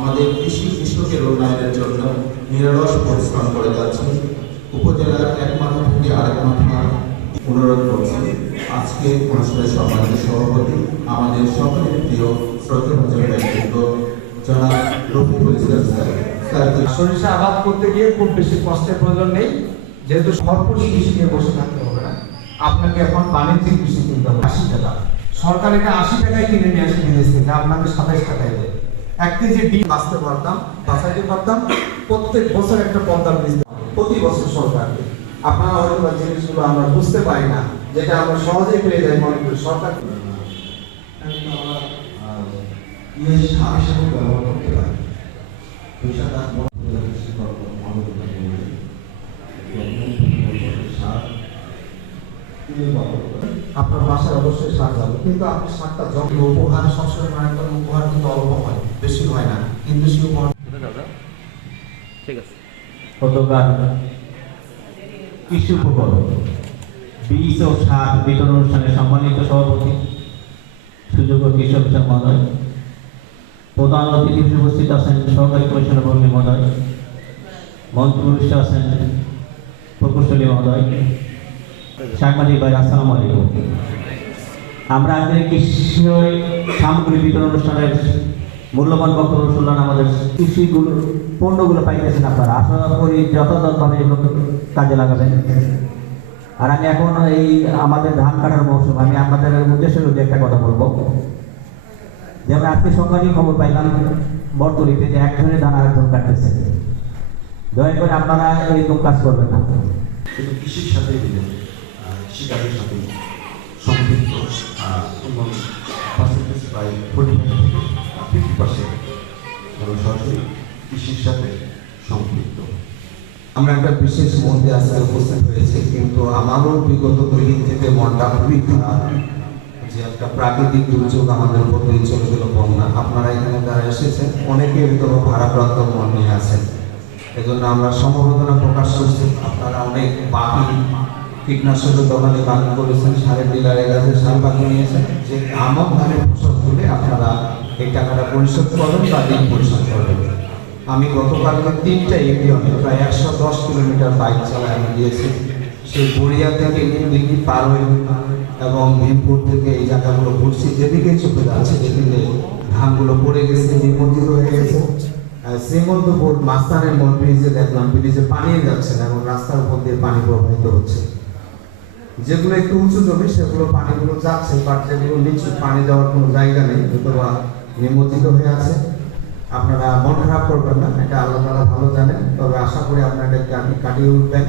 আমাদের কৃষি কৃষকের উন্নয়নের জন্য নিরলস পরিশ্রম করে যাচ্ছে। উপজেলার এক মাথা থেকে আরেক মাথা অনুরোধ করছি। আজকে অনুষ্ঠানের সম্মানিত সভাপতি, আমাদের সকলের প্রিয় শ্রদ্ধাভাজন ব্যক্তিত্ব, জনাব রফিকুল সরিষা আবাদ করতে গিয়ে খুব বেশি কষ্টের প্রয়োজন নেই। যেহেতু ভরপুর কৃষি নিয়ে বসে থাকতে হবে না। আপনাকে এখন বাণিজ্যিক কৃষি কিনতে হবে। আশি টাকা। সরকার এটা আশি টাকায় কিনে নিয়ে আসে বিদেশ থেকে। আপনাকে সাতাইশ টাকায় দেয়। এক কেজি ডিম বাঁচতে পারতাম পারতাম প্রত্যেক বছর একটা পদ্মা ব্রিজ প্রতি বছর সরকারকে। আপনারা হয়তো বা জিনিসগুলো আমরা বুঝতে পারি না যেটা আমরা সহজেই পেয়ে যাই মনে করি সরকার ইয়ে ব্যবহার করতে পারি। আপনার বাসায় অবশ্যই সার যাবে কিন্তু আপনি সারটা যখন উপহার সবসময় মানে কোনো উপহার কিন্তু অল্প হয় বেশি হয় না কিন্তু উপহার ঠিক আছে। গতকাল কৃষি উপকরণ। বীজ ও সার বিতরণ অনুষ্ঠানে সম্মানিত সভাপতি সুযোগ্য কৃষক মহোদয় প্রধান অতিথি উপস্থিত আছেন সহকারী কমিশনার বর্মী মহোদয় মন্ত্রী আছেন প্রকৌশলী মহোদয় সাংবাদিক ভাই আসসালামু আলাইকুম। আমরা আজকে কৃষি সামগ্রী বিতরণ অনুষ্ঠানের মূল্যবান বক্তব্য শুনলেন আমাদের কৃষিগুলো, পণ্যগুলো পাইতেছেন আপনারা। আশা করি যথাযথভাবে এগুলো কাজে লাগাবেন। আর আমি এখন এই আমাদের ধান কাটার মৌসুম, আমি আপনাদের উদ্দেশ্যে যদি একটা কথা বলব। যেমন আজকে সকালেই খবর পাইলাম বর্তলিতে যে একজনের ধান আরেকজন কাটতেছে। দয়া করে আপনারা এরকম কাজ করবেন না। কৃষির সাথে কৃষিকাজের সাথে সম্পৃক্ত প্রায় ফিফটি পার্সেন্ট সরাসরি কৃষির সাথে সম্পৃক্ত। আমরা একটা বিশেষ মন্দিরে আজকে উপস্থিত হয়েছি, কিন্তু আমারও বিগত দুই থেকে মনটা খুবই খারাপ যে একটা প্রাকৃতিক দুর্যোগ আমাদের উপর দিয়ে চলে গেল বন্যা। আপনারা এখানে যারা এসেছেন অনেকে হয়তো ভারাক্রান্ত মন নিয়ে আছেন। এজন্য আমরা সমবেদনা প্রকাশ করছি। আপনারা অনেক বাকি কীটনাশকের দোকানে বাকি করেছেন, সারের ডিলারের কাছে সার বাকি নিয়েছেন। যে আমন ধানের ফসল এই টাকাটা পরিশোধ করবেন বা ঋণ পরিশোধ করবেন? আমি গতকালকে তিনটা ইউনিয়নে প্রায় একশো দশ কিলোমিটার বাইক চালায় আমি গিয়েছি। সেই বড়িয়া থেকে দিল্লি পার হয়ে এবং ভীমপুর থেকে এই জায়গাগুলো ঘুরছি। যেদিকে চোখে যাচ্ছে যেদিকে ধানগুলো পড়ে গেছে, নিমজ্জিত হয়ে গেছে। শ্রীমন্তপুর মাস্তানের মন ব্রিজে দেখলাম, ব্রিজে পানি যাচ্ছে না এবং রাস্তার উপর দিয়ে পানি প্রবাহিত হচ্ছে। যেগুলো একটু উঁচু জমি, সেগুলো পানিগুলো যাচ্ছে, বাট যেগুলো নিচু, পানি যাওয়ার কোনো জায়গা নেই, অথবা নিমজ্জিত হয়ে আছে। আপনারা মন খারাপ করবেন না, এটা আল্লাহ তালা ভালো জানেন। তবে আশা করি আপনারা আমি কাটিয়ে উঠবেন।